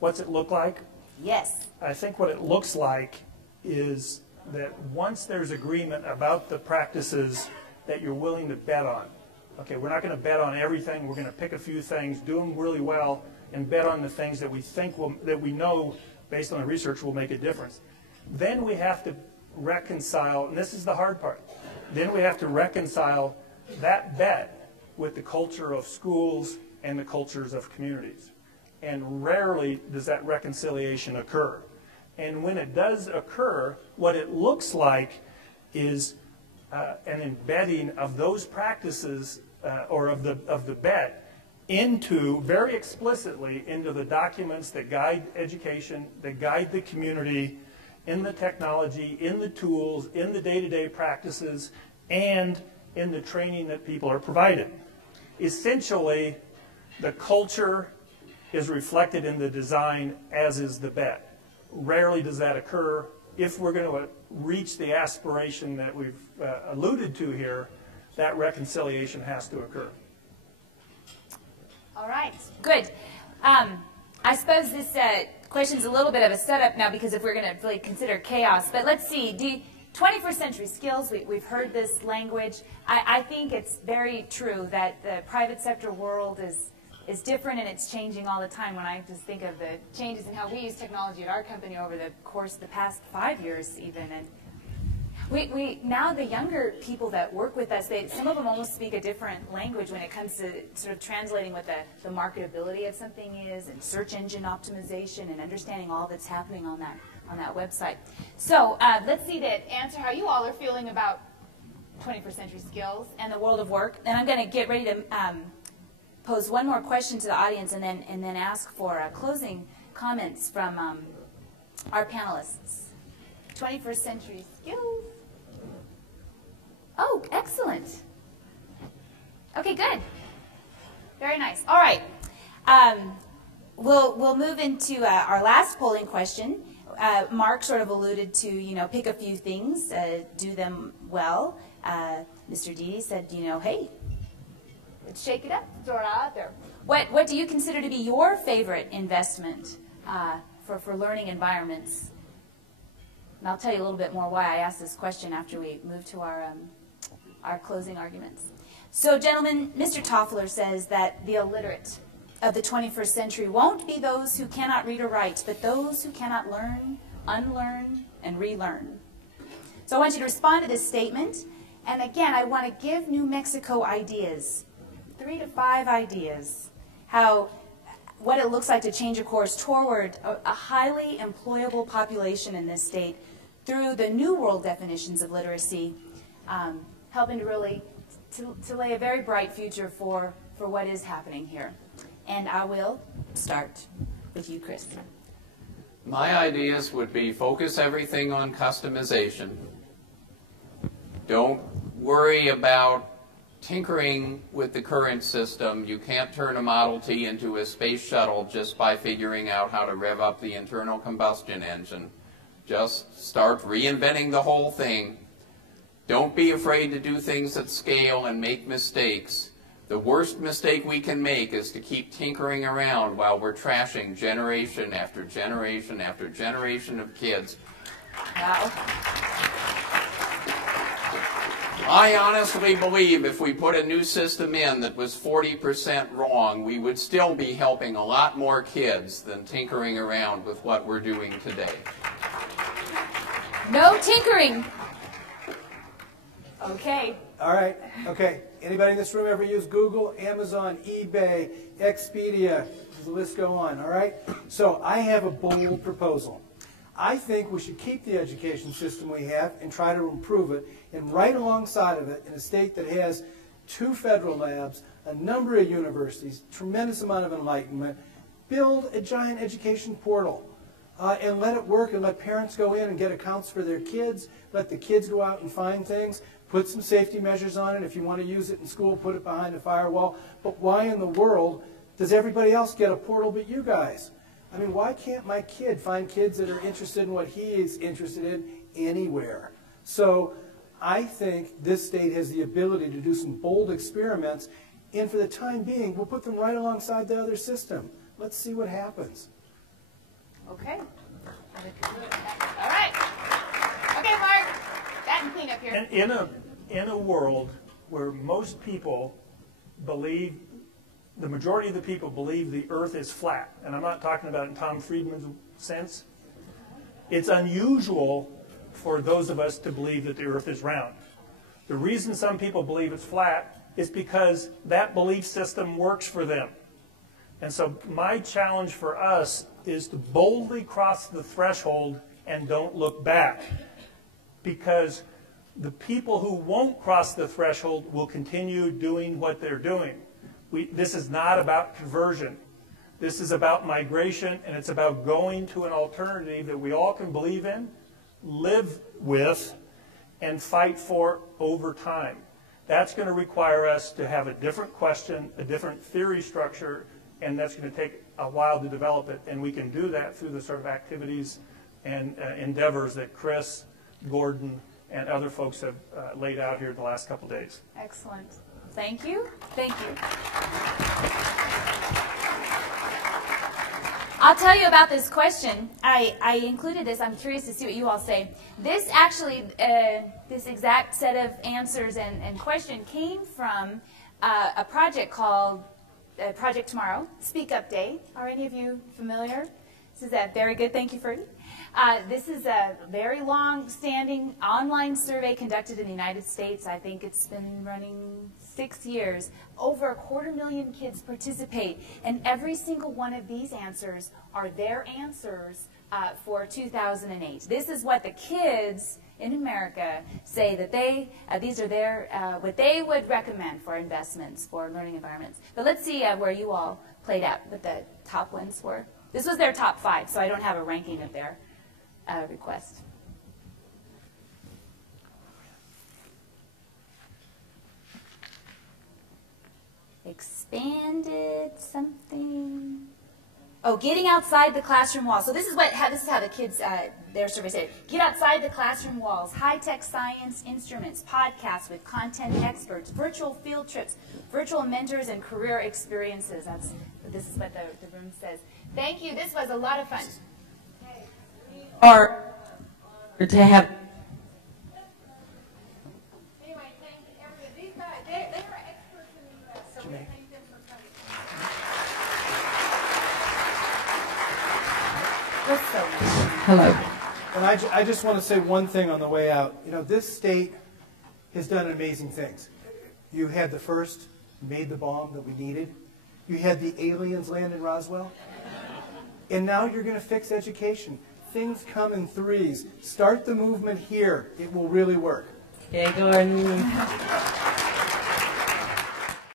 What's it look like? Yes. I think what it looks like is that once there's agreement about the practices that you're willing to bet on, okay, we're not going to bet on everything. We're going to pick a few things, do them really well, and bet on the things that we think that we know based on the research will make a difference. Then we have to reconcile, and this is the hard part, then we have to reconcile that bet with the culture of schools and the cultures of communities. And rarely does that reconciliation occur. And when it does occur, what it looks like is an embedding of those practices or of the bet into, very explicitly, into the documents that guide education, that guide the community, in the technology, in the tools, in the day-to-day practices, and in the training that people are provided. Essentially, the culture is reflected in the design, as is the bet. Rarely does that occur. If we're going to reach the aspiration that we've alluded to here, that reconciliation has to occur. All right, good. I suppose this question's a little bit of a setup now, because if we're going to really consider chaos, but let's see, 21st century skills, we've heard this language. I think it's very true that the private sector world is different, and it's changing all the time. When I just think of the changes in how we use technology at our company over the course of the past 5 years even, and we now the younger people that work with us, some of them almost speak a different language when it comes to sort of translating what the marketability of something is, and search engine optimization, and understanding all that's happening on that website. So let's see that answer how you all are feeling about 21st century skills and the world of work. And I'm going to get ready to pose one more question to the audience, and then ask for closing comments from our panelists. 21st century skills. Oh, excellent. Okay, good. Very nice. All right. We'll move into our last polling question. Mark sort of alluded to, pick a few things, do them well. Mr. Dede said, hey, let's shake it up, throw it out there. What do you consider to be your favorite investment for learning environments? And I'll tell you a little bit more why I asked this question after we move to our closing arguments. So, gentlemen, Mr. Toffler says that the illiterate of the 21st century won't be those who cannot read or write, but those who cannot learn, unlearn, and relearn. So I want you to respond to this statement. And again, I want to give New Mexico ideas, 3 to 5 ideas, what it looks like to change a course toward a highly employable population in this state through the New World definitions of literacy, helping to really to lay a very bright future for what is happening here. And I will start with you, Chris. My ideas would be focus everything on customization. Don't worry about tinkering with the current system. You can't turn a Model T into a space shuttle just by figuring out how to rev up the internal combustion engine. Just start reinventing the whole thing. Don't be afraid to do things at scale and make mistakes. The worst mistake we can make is to keep tinkering around while we're trashing generation after generation after generation of kids. Wow. I honestly believe if we put a new system in that was 40% wrong, we would still be helping a lot more kids than tinkering around with what we're doing today. No tinkering. Okay. All right. Okay. Anybody in this room ever use Google, Amazon, eBay, Expedia? Does the list go on? All right. So I have a bold proposal. I think we should keep the education system we have and try to improve it. And right alongside of it, in a state that has 2 federal labs, a number of universities, tremendous amount of enlightenment, build a giant education portal and let it work, and let parents go in and get accounts for their kids, let the kids go out and find things, put some safety measures on it. If you want to use it in school, put it behind a firewall. But why in the world does everybody else get a portal but you guys? I mean, why can't my kid find kids that are interested in what he is interested in anywhere? So I think this state has the ability to do some bold experiments, and for the time being, we'll put them right alongside the other system. Let's see what happens. Okay. All right. Okay, Mark. That and clean up here. And in a world where most people believe, the majority of the people believe the earth is flat, and I'm not talking about in Tom Freedman's sense, it's unusual for those of us to believe that the earth is round. The reason some people believe it's flat is because that belief system works for them. And so my challenge for us is to boldly cross the threshold and don't look back. Because the people who won't cross the threshold will continue doing what they're doing. This is not about conversion. This is about migration, and it's about going to an alternative that we all can believe in, live with, and fight for over time. That's going to require us to have a different question, a different theory structure, and that's going to take a while to develop it. And we can do that through the sort of activities and endeavors that Chris, Gordon, and other folks have laid out here the last couple of days. Excellent. Thank you. Thank you. I'll tell you about this question. I included this. I'm curious to see what you all say. This actually, this exact set of answers and question came from a project called Project Tomorrow, Speak Up Day. Are any of you familiar? This is very good. Thank you, Ferdy. This is a very long-standing online survey conducted in the United States. I think it's been running 6 years. Over 250,000 kids participate, and every single one of these answers are their answers for 2008. This is what the kids in America say that these are their what they would recommend for investments for learning environments. But let's see where you all played out, what the top ones were. This was their top 5, so I don't have a ranking of their request. Expanded something. Oh, getting outside the classroom walls. So this is how the kids their survey said. Get outside the classroom walls. High-tech science instruments, podcasts with content experts, virtual field trips, virtual mentors, and career experiences. This is what the room says. Thank you. This was a lot of fun. Or to have. Anyway, thank everybody. These guys, they are experts in the U.S., so we thank them for coming. Hello. And I just want to say one thing on the way out. You know, this state has done amazing things. You had the first, made the bomb that we needed. You had the aliens land in Roswell. And now you're going to fix education. Things come in threes. Start the movement here. It will really work. Okay, Gordon.